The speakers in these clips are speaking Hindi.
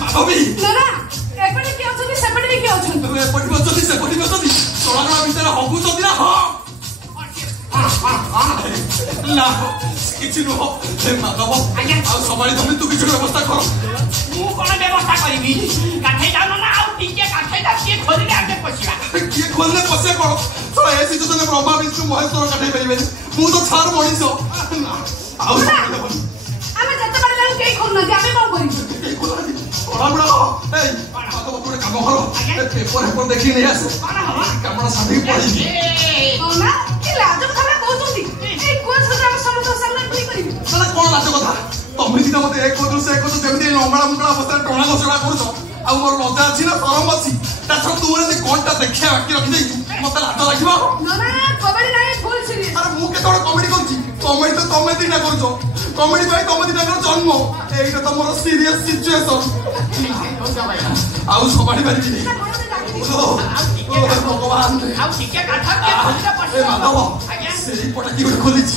माधवी ना ना एपटे के अछन सेपटे भी के अछन एपटे भी अछन सेपटे भी अछन चोरागड़ा भितर हगु छथि ना ना किछि नुह हे माधव आ सवारी तमे तू किछि व्यवस्था कर मु कोन व्यवस्था करबी काठे जानो ना आ टिके काठे जा के खोलले आके पछिया के खोलले पछे कर तो ए सिचुएशन ब्रह्मा विष्णु महेश्वर काठे परिबे मु तो छार मଣିଷ आ आमे जते बारे लाग के खोलना जे आमे कोन करिबो बड़ा ए माधव पुरे काम करो पेपर देखि नहीं आसे कामना साथी पड़ी ना कि लाज କଥା कहउछंती ए कोन छोटा समस्त सामने पुरी करिबी साला कोन लाज କଥା तमे दिना मते एक कोन से एक कोन जेमति लंगड़ा मुंगड़ा अवस्था टोना घोषणा करूछ आ मोर लज्जा अछि ना शरम अछि ता छ तू रे कोनटा देखिया बाकी रखि देई मते लाज लागिबो ना ना कबड्डी नाही फुल सीरीज अरे मु के तोड़ कॉमेडी करछि कॉमेडी तो तमे दिना करछ कॉमेडी भाई तमे दिना कर जन्म एइटा तो मोर सीरियस सिचुएशन आउ सबाडी बारी भगवान आउ टिके काठा के खोलले पछिया माधव से पटा की खोली छी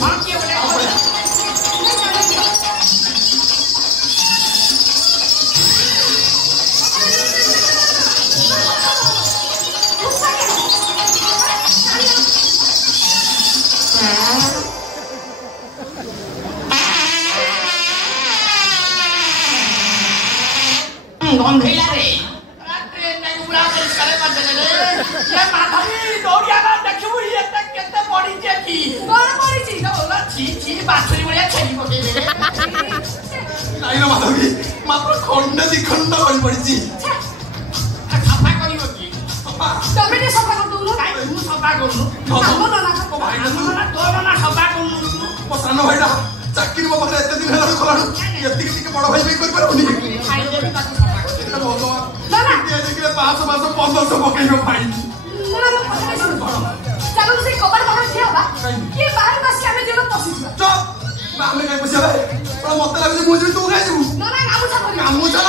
गंभीला रे ट्रेन नै उड़ा कर करे कर देले रे ये माधवी दौड़िया ना देखिबू ये तक केते पड़ी जे की कोन पड़ी छी ओला छी छी बाछुरी बलिया छेली पके दे नाही ना माधवी मात्र खंड दिखंड होई पड़ी छी सफा करियो की तमे ने सफा कर दउलो काई तू सफा करनु हमो ना ना ओ भाई ना तोर ना सफा करनु ओ सानो भाईडा चाकरी मो पाखरे एते दिन हेला खोलानु एति के बड़ भाई भाई कर परबनी खाई देबी ताकू सफा कर ना ना ये देखले 500 1500 पकेइबो भाई ना ना चलो से कबर बाहर छिया बा ये बाहर बस के हमें जेलो पसी छिया चुप बाहर में काय पसिया बे मते लागे जे मुझे तू गाइबू ना ना गामुछा करियो गामुछा